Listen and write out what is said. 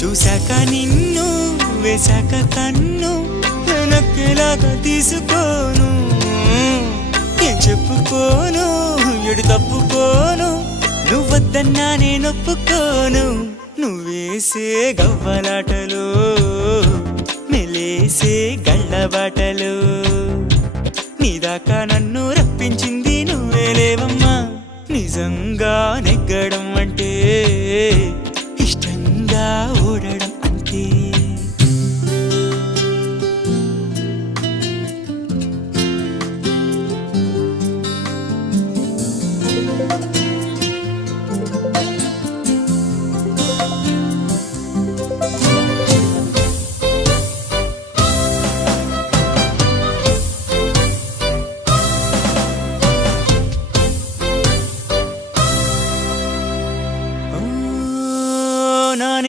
చూశాక నిన్ను వేశాక కన్ను నక్కేలాగా తీసుకోను, ఏం చెప్పుకోను ఎడు తప్పుకోను, నువ్వద్దన్నా నేనొప్పుకోను. నువ్వేసే గవ్వలాటలు మెలేసే గళ్ళబాటలు, నీదాకా నన్ను రప్పించింది నువ్వేలేవమ్మా. నిజంగా నెగ్గడం